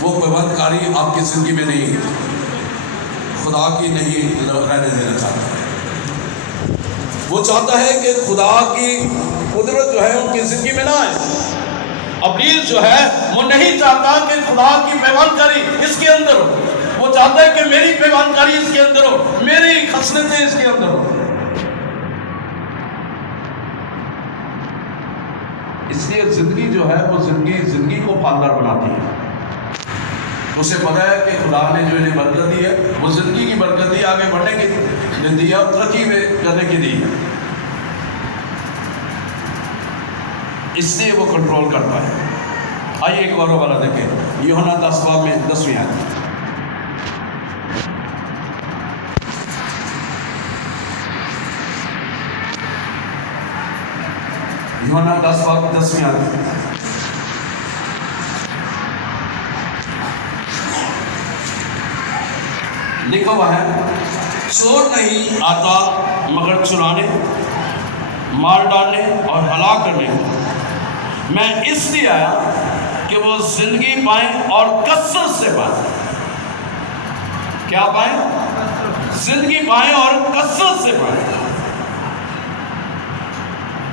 وہ پیوند کاری آپ کی زندگی میں نہیں، خدا کی نہیں رہنے دینا چاہتا ہے۔ وہ چاہتا ہے کہ خدا کی قدرت جو ہے ان کی زندگی میں نہ آئے۔ ابلیس جو ہے وہ نہیں چاہتا کہ خدا کی پیوند کاری اس کے اندر ہو، وہ چاہتا ہے کہ میری پیوند کاری اس کے اندر ہو، میری خصلتیں اس کے اندر ہو۔ اس لیے زندگی جو ہے وہ زندگی کو پالدار بناتی ہے۔ اسے پتا ہے کہ خدا نے جو انہیں برکت دی ہے وہ زندگی کی برکت دی، آگے بڑھنے کی دی ہے اور ترقی میں کرنے کی دی ہے، اس لیے وہ کنٹرول کرتا ہے۔ آئیے ایک اور والا دیکھیں، یوحنا 10 باب میں 10ویں آیت۔ یوحنا 10 باب 10ویں آیت لکھا ہوا ہے، چور نہیں آتا مگر چرانے، مار ڈالنے اور ہلاک کرنے، میں اس لیے آیا کہ وہ زندگی پائیں اور کثرت سے پائیں۔ کیا پائیں؟ زندگی پائیں اور کثرت سے پائیں۔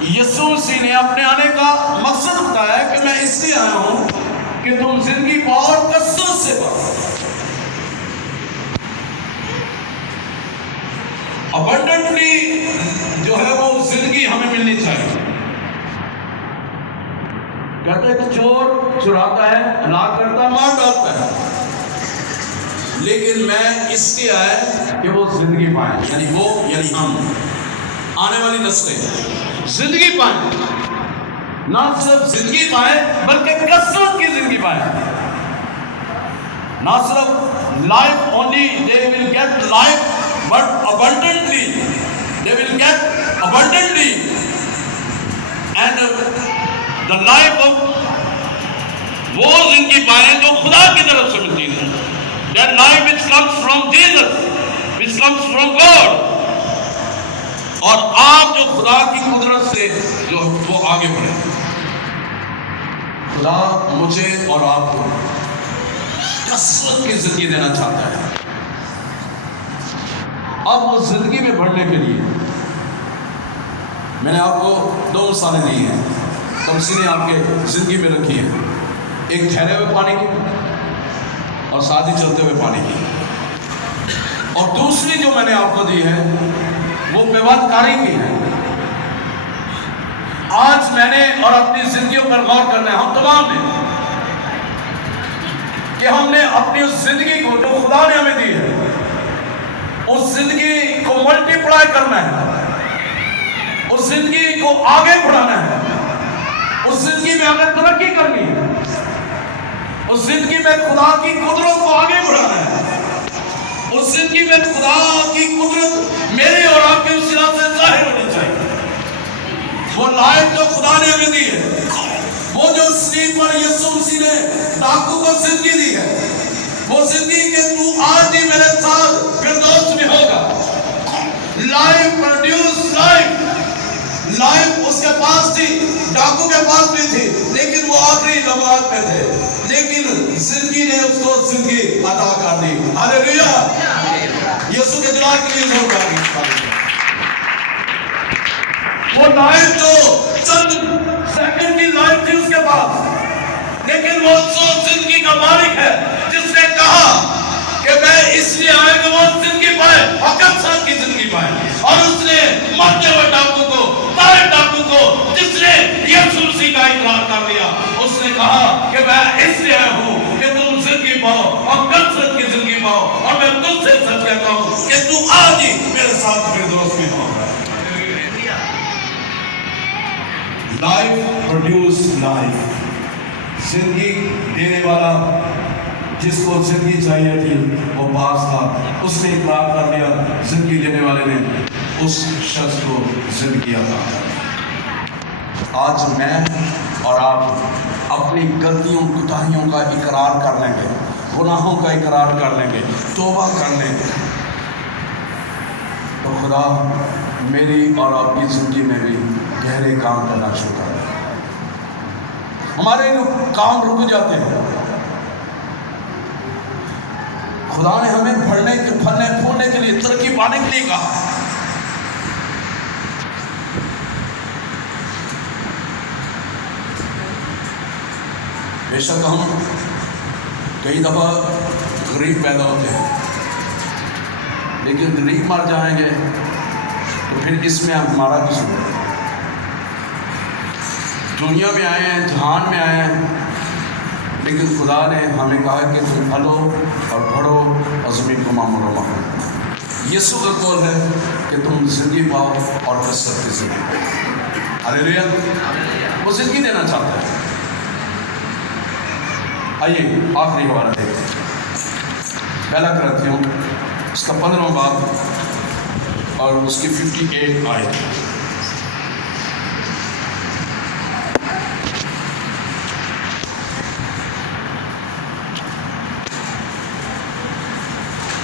یسوع مسیح نے اپنے آنے کا مقصد بتایا ہے کہ میں اس لیے آیا ہوں کہ تم زندگی پاؤ اور کثرت سے پاؤ۔ ابنڈنٹلی جو ہے وہ زندگی ہمیں ملنی چاہیے۔ کہتے ہیں کہ چور چراتا ہے، ہلاک کرتا ہے، مار ڈالتا ہے، لیکن میں اس لیے آیا کہ وہ زندگی پائیں، یعنی وہ یعنی ہم آنے والی نسلیں زندگی پائیں، نہ صرف زندگی پائیں بلکہ کثرت کی زندگی پائیں۔ نہ صرف life only they will get life but abundantly they will get abundantly and the life of وہ زندگی پائیں جو خدا کی طرف سے ملتی ہے، that life which comes from Jesus, which comes from God۔ اور آپ جو خدا کی قدرت سے جو وہ آگے بڑھے، خدا مجھے اور آپ کو کثرت کی زندگی دینا چاہتا ہے۔ اب وہ زندگی میں بڑھنے کے لیے میں نے آپ کو 2 مثالیں دی ہیں، تمثیلیں آپ کے زندگی میں رکھی ہیں، ایک ٹھہرے ہوئے پانی کی اور ساتھ ہی چلتے ہوئے پانی کی، اور دوسری جو میں نے آپ کو دی ہے وہ پیوند کاری کی ہے۔ آج میں نے اور اپنی زندگیوں پر غور کرنا ہے، ہم تمام نے، کہ ہم نے اپنی اس زندگی کو جو خدا نے ہمیں دی ہے اس زندگی کو ملٹیپلائی کرنا ہے، اس زندگی کو آگے بڑھانا ہے، اس زندگی میں ہمیں ترقی کرنی ہے، اس زندگی میں خدا کی قدرت کو آگے بڑھانا ہے، اس زندگی میں خدا کی قدرت میری اور آپ کے وسیلہ سے ظاہر ہونی چاہیے۔ وہ لائف جو خدا نے ہمیں دی ہے، وہ جو صلیب پر یسوع مسیح نے ڈاکو کو زندگی دی ہے، وہ زندگی کہ تو آج ہی میرے ساتھ فردوس میں ہوگا۔ لائف پروڈیوس لائف اس کے پاس تھی، ڈاکو کے پاس بھی تھی، لیکن وہ آخری لمحات میں تھے، لیکن زندگی نے اس کو زندگی عطا کر دی۔ ہاللیلویا! یسوع کے جلال کے لیے زور کر دی۔ وہ لائف جو چند سیکنڈ کی لائف تھی اس کے پاس، لیکن وہ زندگی کا مالک ہے جس نے کہا کہ میں اس لیے آیا کہ وہ زندگی پائے اور کثرت کی زندگی پائے، اور اس نے مرتے ہوئے ڈاکو کو، طاہر ڈاکو کو، جس نے یسوع مسیح کا اقرار کر لیا، اس نے کہا کہ میں اس لیے آیا ہوں کہ تم زندگی پاؤ اور کثرت کی زندگی پاؤ، اور میں تم سے سچ کہتا ہوں کہ تو آج ہی میرے ساتھ فردوس میں ہو۔ لائف پروڈیوس لائف، زندگی دینے والا جس کو زندگی چاہیے تھی وہ پاس تھا، اس نے اقرار کر لیا، زندگی دینے والے نے اس شخص کو زندگی عطا کر۔ آج میں اور آپ اپنی غلطیوں کوتاہیوں کا اقرار کر لیں گے، گناہوں کا اقرار کر لیں گے، توبہ کر لیں گے، تو خدا میری اور آپ کی زندگی میں بھی گہرے کام کرنا شروع کر دے۔ ہمارے کام رک جاتے ہیں، خدا نے ہمیں پھلنے پھولنے کے لیے، ترقی پانے کے لیے کہا ہے۔ بے شک ہم کئی دفعہ غریب پیدا ہوتے ہیں، لیکن غریب مر جائیں گے تو پھر اس میں ہمارا قصور ہے۔ دنیا میں آئے ہیں، جہان میں آئے ہیں، لیکن خدا نے ہمیں کہا کہ تم پھلو اور بڑھو اور زمین کو معمور و معمول۔ یسوع کا قول ہے کہ تم زندگی پاؤ اور کثرت کی زندگی پاؤ۔ ہاللیلویا۔ وہ زندگی دینا چاہتا ہے۔ آئیے آخری حوالہ دیکھتے ہیں، پہلا کرنتھیوں اس کا 15واں باب اور اس کی 58 آیت۔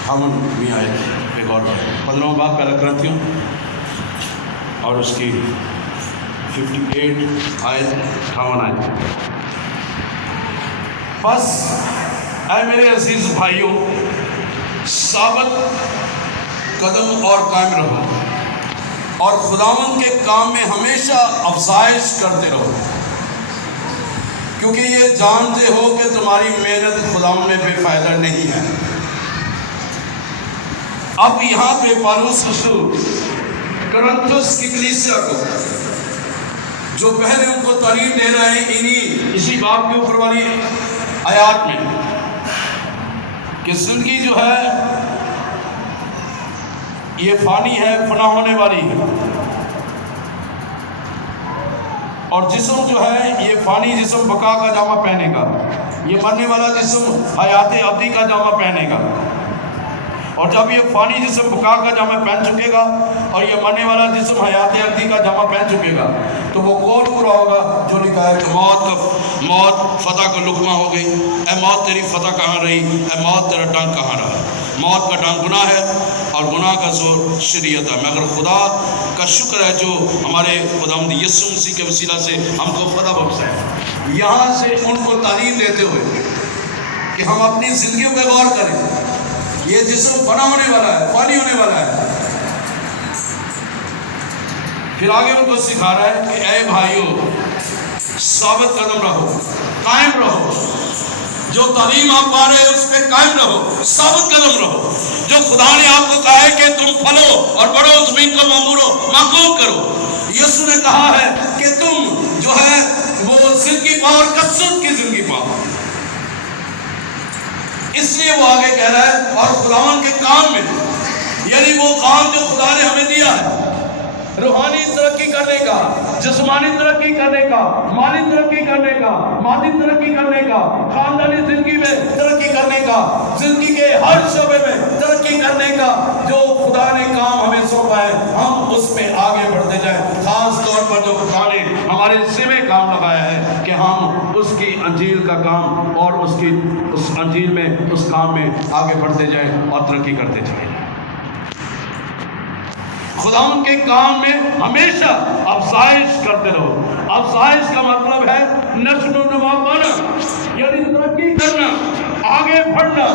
ہم بھی آئے ایک اور 15واں باب پہلا کرنتھیوں اور اس کی 58 آیت 58 آیت۔ بس اے میرے عزیز بھائیوں، ثابت قدم اور قائم رہو اور خداوند کے کام میں ہمیشہ افزائش کرتے رہو، کیونکہ یہ جانتے ہو کہ تمہاری محنت خداوند میں بے فائدہ نہیں ہے۔ اب یہاں پہ پالوس رسول کرنتھس کی کلیسیا کو جو پہلے ان کو تعلیم دے رہے ہیں اسی باب کے اوپر والی آیات میں کہ زندگی جو ہے یہ فانی ہے، فنا ہونے والی ہے، اور جسم جو ہے یہ فانی جسم بقا کا جامہ پہنے گا، یہ مرنے والا جسم حیات ابدی کا جامہ پہنے گا، اور جب یہ فانی جسم بقا کا جامہ پہن چکے گا اور یہ مرنے والا جسم حیات ابدی کا جامہ پہن چکے گا تو وہ قول پورا ہوگا جو لکھا ہے کہ موت فتح کا لقمہ ہو گئی۔ اے موت تیری فتح کہاں رہی؟ اے موت تیرا ڈنگ کہاں رہا؟ موت کا ڈنگ گناہ ہے اور گناہ کا زور شریعت ہے، مگر خدا کا شکر ہے جو ہمارے خداوند یسوع مسیح کے وسیلہ سے ہم کو فتح بخشا ہے۔ یہاں سے ان کو تعلیم دیتے ہوئے کہ ہم اپنی زندگیوں پہ غور کریں، یہ جسم فنا ہونے والا ہے، فانی ہونے والا ہے۔ پھر آگے ان کو سکھا رہا ہے کہ اے بھائیو، ثابت قدم رہو، قائم رہو، جو تعلیم آپ پا رہے ہیں اس پہ قائم رہو، ثابت قدم رہو، جو خدا نے آپ کو کہا ہے کہ تم پھلو اور بڑھو، زمین کو معمورو معقوب کرو۔ یسوع نے کہا ہے کہ تم جو ہے وہ زندگی پاؤ اور کثرت کی زندگی پاؤ، اس لیے وہ آگے کہہ رہا ہے اور خداوند کے کام میں، یعنی وہ کام جو خدا نے ہمیں دیا ہے، روحانی ترقی کرنے کا، جسمانی ترقی کرنے کا، مالی ترقی کرنے کا، مادی ترقی کرنے کا، خاندانی زندگی میں ترقی کرنے کا، زندگی کے ہر شعبے میں ترقی کرنے کا جو خدا نے کام ہمیں سونپا ہے، ہم اس میں آگے بڑھتے جائیں۔ خاص طور پر جو خدا نے ہمارے ذمہ کام لگایا ہے کہ ہم اس کی انجیل کا کام اور اس انجیل میں اس کام میں آگے بڑھتے جائیں اور ترقی کرتے جائیں۔ خدا ان کے کام میں ہمیشہ افزائش کرتے رہو۔ افزائش کا مطلب ہے نشو و نما پانا، یعنی ترقی کرنا، آگے بڑھنا،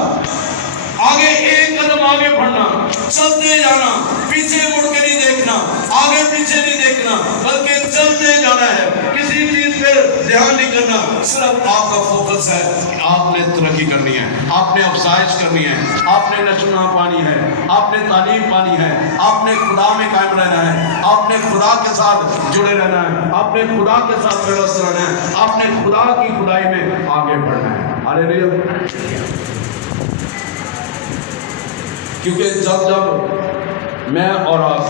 آگے ایک قدم آگے بڑھنا، چلتے جانا، پیچھے مڑ کے نہیں دیکھنا، آگے پیچھے نہیں دیکھنا، بلکہ چلتے جانا ہے، کسی چیز پہ دھیان نہیں کرنا، صرف آپ کا فوکس ہے کہ آپ نے ترقی کرنی ہے، آپ نے افزائش کرنی ہے، آپ نے نشو و نما پانی ہے، آپ نے تعلیم پانی ہے، آپ نے خدا میں قائم رہنا ہے، آپ نے خدا کے ساتھ جڑے رہنا ہے، آپ نے خدا کے ساتھ پیوست رہنا ہے، آپ نے خدا کی خدائی میں آگے بڑھنا ہے۔ ہاللیلویا۔ کیونکہ جب میں اور آپ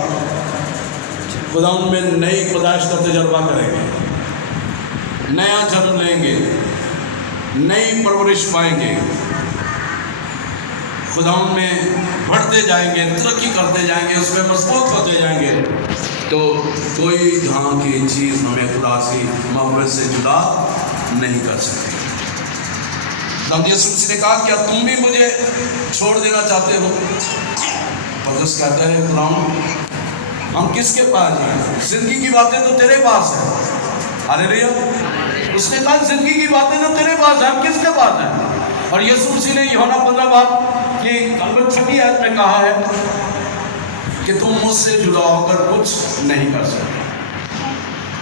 خدا میں نئی پیدائش کا تجربہ کریں گے، نیا جنم لیں گے، نئی پرورش پائیں گے، خدا میں بڑھتے جائیں گے، ترقی کرتے جائیں گے، اس میں مضبوط ہوتے جائیں گے، تو کوئی جہاں کی چیز ہمیں خدا کی محبت سے جدا نہیں کر سکتی۔ یسوع مسیح نے کہا کیا تم بھی مجھے چھوڑ دینا چاہتے ہو؟ پترس کہتا ہے خداوند ہم کس کے پاس جائیں؟ زندگی کی باتیں تو تیرے پاس ہیں۔ ہاللیلویا۔ اس نے کہا زندگی کی باتیں تو تیرے پاس ہیں، ہم کس کے پاس ہیں؟ اور یسوع مسیح نے یوحنا 15 باب کی 6 آیت میں کہا ہے کہ تم مجھ سے جدا ہو کر کچھ نہیں کر سکتے۔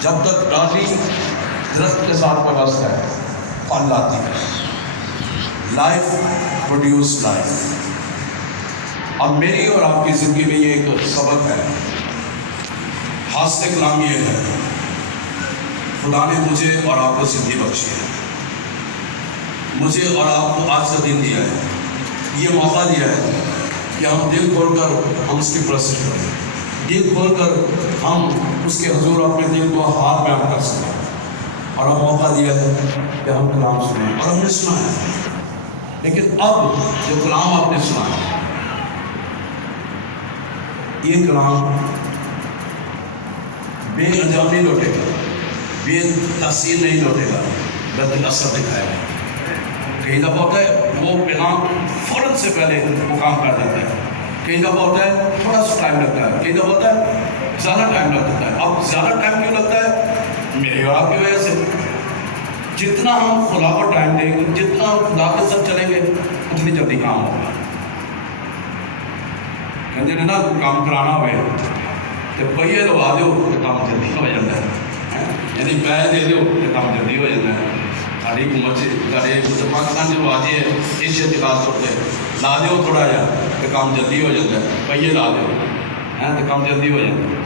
جب تک ڈالی درخت کے ساتھ وابستہ ہے، پھل لاتی ہے، لائف پروڈیوس لائف۔ اب میری اور آپ کی زندگی میں یہ ایک سبق ہے، حاصل کلام یہ ہے، خدا نے مجھے اور آپ کو زندگی بخشی ہے، مجھے اور آپ کو آج کا دن دیا ہے، یہ موقع دیا ہے کہ ہم دل کھول کر ہم اس کی پرستش کریں، دل کھول کر ہم اس کے حضور اپنے دل کو ہاتھ میں کر سکیں، اور اب موقع دیا ہے کہ ہم کلام سنیں، اور ہم نے سنا ہے۔ لیکن اب جو کلام آپ نے سنا ہے، یہ کلام بے انجام نہیں لوٹے گا، بے تحصیل نہیں لوٹے گا، بلکہ اثر دکھائے گا۔ کہیں دفعہ ہوتا ہے وہ پیغام فوراً سے پہلے وہ کام کر دیتا ہے، کہیں دفعہ ہوتا ہے تھوڑا سا ٹائم لگتا ہے، کہیں دفعہ ہوتا ہے زیادہ ٹائم لگتا ہے۔ اب زیادہ ٹائم کیوں لگتا ہے؟ میری اور آپ کی وجہ سے۔ جتنا ہم خدا کو ٹائم دیں گے، جتنا ہم خدا کے ساتھ چلیں گے، اتنی جلدی کام ہوگا۔ کہتے ہیں نا کام کرانا ہوئے تو پہیے لوا دو تو کام جلدی ہو جاتا ہے، یعنی پہ دے دو تو کام جلدی ہو جاتا ہے۔ ساری حکومت سے پاکستان جو آج ہے ایشیا کے خاص طور پہ لا دو تھوڑا جا تو کام جلدی ہو جاتا ہے، پہیے لا دو تو کام جلدی ہو جاتا ہے۔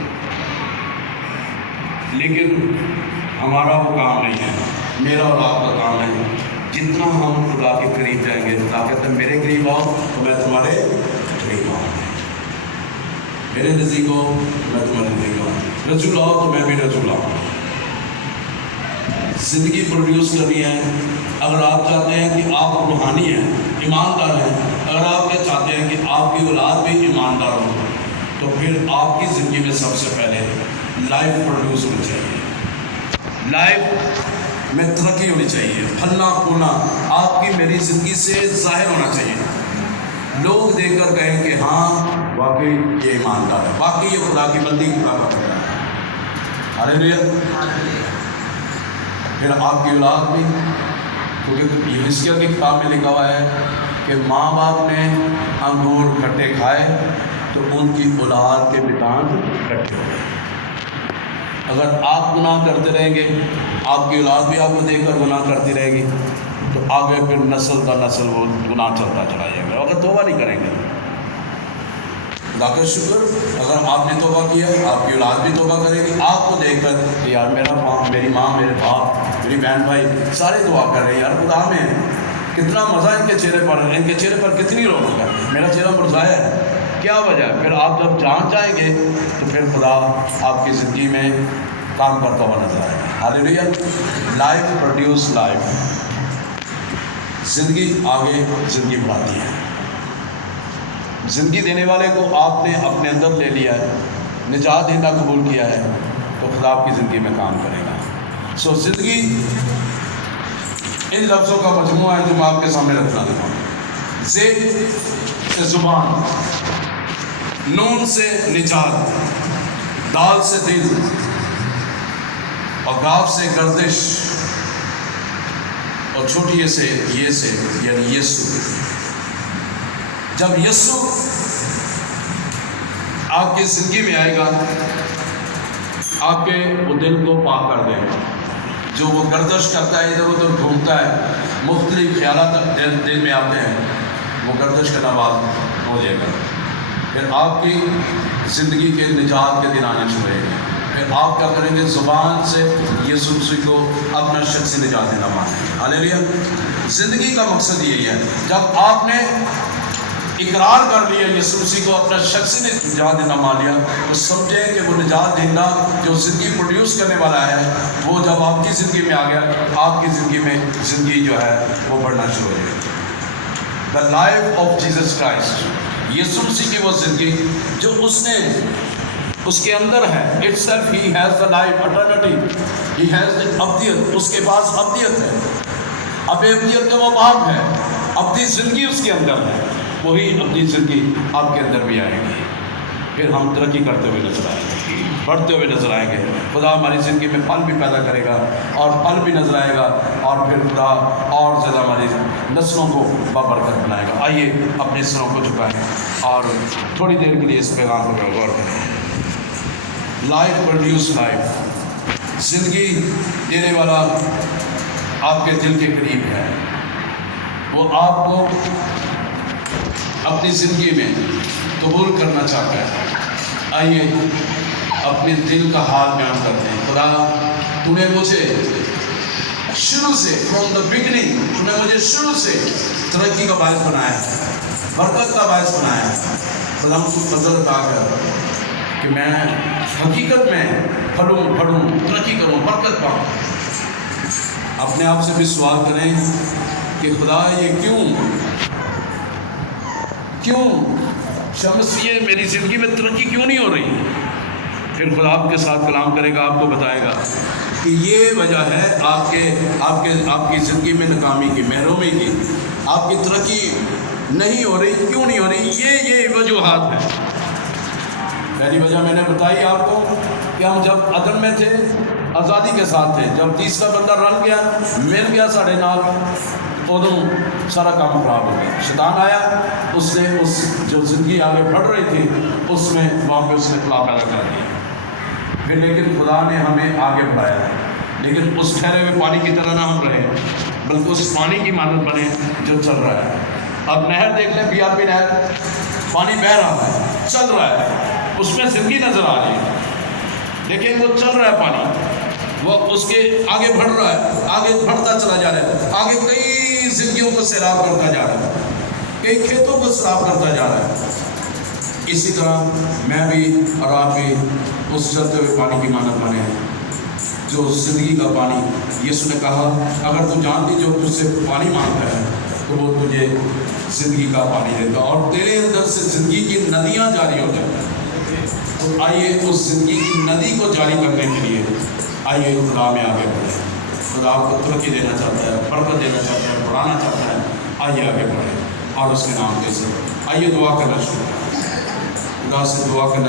لیکن ہمارا وہ کام نہیں ہے، میرا اور آپ کا کام ہے، جتنا ہم خدا کے قریب جائیں گے، خدا کہتے ہیں میرے قریب آؤ تو میں تمہارے قریب آؤں، میرے نزدیک ہو میں تمہارے نزدیک آؤں، رسول آؤ تو میں بھی رسول آؤں۔ زندگی پروڈیوس کرنی ہے۔ اگر آپ چاہتے ہیں کہ آپ روحانی ہیں، ایماندار ہیں، اگر آپ یہ چاہتے ہیں کہ آپ کی اولاد بھی ایماندار ہو، تو پھر آپ کی زندگی میں سب سے پہلے لائف پروڈیوس ہونی چاہیے، لائف میں ترقی ہونی چاہیے، پھلنا پھولنا آپ کی میری زندگی سے ظاہر ہونا چاہیے، لوگ دیکھ کر کہیں کہ ہاں واقعی یہ ایماندار ہے، واقعی یہ خدا کی بندی خدا کا بندہ ہے۔ ہاللیلویا۔ پھر آپ کی اولاد بھی، کیونکہ یحزقیل کی کتاب میں لکھا ہوا ہے کہ ماں باپ نے انگور کھٹے کھائے تو ان کی اولاد کے بتان کھٹے ہو گئے۔ اگر آپ گناہ کرتے رہیں گے، آپ کی اولاد بھی آپ کو دیکھ کر گناہ کرتی رہے گی، تو آگے پھر نسل کا نسل وہ گناہ چلتا چلا جائے گا، اگر توبہ نہیں کریں گے۔ خدا کا شکر، اگر آپ نے توبہ کیا، آپ کی اولاد بھی توبہ کرے گی، آپ کو دیکھ کر کہ یار میرا ماں، میری ماں، میرے باپ، میری بہن بھائی سارے دعا کر رہے ہیں، یار خدا میں کتنا مزہ ان کے چہرے پر، ان کے چہرے پر کتنی رونق ہے، میرا چہرہ مرجھایا ہے، کیا وجہ ہے؟ پھر آپ جب جان جائیں گے تو پھر خدا آپ کی زندگی میں کام کرتا ہوا نظر آئے گا۔ ہاللیلویا۔ لائف پروڈیوس لائف، زندگی آگے زندگی بڑھاتی ہے۔ زندگی دینے والے کو آپ نے اپنے اندر لے لیا ہے، نجات دہندہ قبول کیا ہے، تو خدا آپ کی زندگی میں کام کرے گا۔ سو زندگی ان لفظوں کا مجموعہ ہے جو میں آپ کے سامنے رکھنا دیتا ہوں۔ زید سے زبان، نون سے نجات، دال سے دل، اور گاف سے گردش، اور چھوٹی سے یہ سے یعنی یسوع۔ جب یسوع آپ کی زندگی میں آئے گا، آپ کے وہ دل کو پاک کر دے گا، جو وہ گردش کرتا ہے، ادھر ادھر گھومتا ہے، مختلف خیالات دل میں آتے ہیں، وہ گردش کرنا بند ہو جائے گا۔ پھر آپ کی زندگی کے نجات کے دن آنے شروع ہوئے گے۔ پھر آپ کیا کریں گے؟ زبان سے یسوع مسیح کو اپنا شخصی نجات دینا مانیں۔ ہاللیلویا۔ زندگی کا مقصد یہی ہے، جب آپ نے اقرار کر لیا، یسوع مسیح کو اپنا شخصی نجات دینا مان لیا، تو سمجھیں کہ وہ نجات دہندہ جو زندگی پروڈیوس کرنے والا ہے، وہ جب آپ کی زندگی میں آ گیا، آپ کی زندگی میں زندگی جو ہے وہ بڑھنا شروع ہو جائے گی۔ The life of Jesus Christ, یسوع مسیح کی وہ زندگی جو اس نے، اس کے اندر ہے، itself he has the life eternity, he has ابدیت، اس کے پاس ابدیت ہے، اب ابدیت کا وہ باپ ہے، ابدی زندگی اس کے اندر ہے، وہی ابدی زندگی آپ کے اندر بھی آئے گی۔ پھر ہم ترقی کرتے ہوئے نظر آئیں گے، بڑھتے ہوئے نظر آئیں گے، خدا ہماری زندگی میں پھل بھی پیدا کرے گا، اور پھل بھی نظر آئے گا، اور پھر خدا اور زیادہ ہماری نسلوں کو بابرکت بنائے گا۔ آئیے اپنے سروں کو جھکائیں اور تھوڑی دیر کے لیے اس پیغام پر غور کریں۔ لائف پروڈیوس لائف، زندگی دینے والا آپ کے دل کے قریب ہے، وہ آپ کو اپنی زندگی میں قبول کرنا چاہتا ہے۔ آئیے اپنے دل کا حال بیان کرتے ہیں۔ خدا تو نے مجھے شروع سے فرام دا بگننگ، تو نے مجھے شروع سے ترقی کا باعث بنایا ہے، برکت کا باعث بنایا ہے۔ خدا مجھ کو فضل عطا کر کہ میں حقیقت میں پھلوں بڑھوں، ترقی کروں، برکت پاؤں۔ اپنے آپ سے بھی سوال کریں کہ خدا یہ کیوں شمس یہ میری زندگی میں ترقی کیوں نہیں ہو رہی؟ پھر خدا آپ کے ساتھ کلام کرے گا، آپ کو بتائے گا کہ یہ وجہ ہے آپ کی زندگی میں ناکامی کی، محرومی کی، آپ کی ترقی نہیں ہو رہی، کیوں نہیں ہو رہی؟ یہ وجوہات ہیں۔ پہلی وجہ میں نے بتائی آپ کو کہ ہم جب عدم میں تھے، آزادی کے ساتھ تھے، جب تیسرا بندہ رل گیا، مل گیا ساڑھے نال، ادوں سارا کام خراب ہو گیا۔ شیطان آیا، اس نے اس جو زندگی آگے بڑھ رہی تھی اس میں وہاں پہ اس نے خلا پیدا کر دیا۔ پھر لیکن خدا نے ہمیں آگے بڑھایا، لیکن اس ٹھہرے ہوئے پانی کی طرح نہ ہم رہے، بلکہ اس پانی کی مانند بنے جو چل رہا ہے۔ اب نہر دیکھ لیں، بی آر پی نہر، پانی بہہ رہا ہے، چل رہا ہے، اس میں زندگی نظر آ رہی ہے، لیکن وہ چل رہا ہے پانی، وہ اس کے آگے بڑھ رہا ہے، آگے بڑھتا چلا جا رہا ہے، آگے کئی زندگیوں کو سیراب کرتا جا رہا ہے، کئی کھیتوں کو سیراب کرتا جا رہا ہے۔ اسی طرح میں بھی اور آپ بھی اس چلتے ہوئے پانی کی مانند بنے ہیں، جو زندگی کا پانی۔ یسوع نے کہا اگر تو جانتی جو تجھ سے پانی مانگتا ہے تو وہ تجھے زندگی کا پانی دیتا، اور تیرے اندر سے زندگی کی ندیاں جاری ہو جائیں۔ تو آئیے اس زندگی کی ندی کو جاری کرنے کے لیے آئیے خدا میں آگے بڑھیں۔ خدا آپ کو ترقی دینا چاہتا ہے، برکت دینا چاہتا ہے، بڑھانا چاہتا ہے۔ آئیے آگے بڑھیں اور اس کے نام کے ساتھ آئیے دعا کرنا شروع کریں، خدا سے دعا کرنا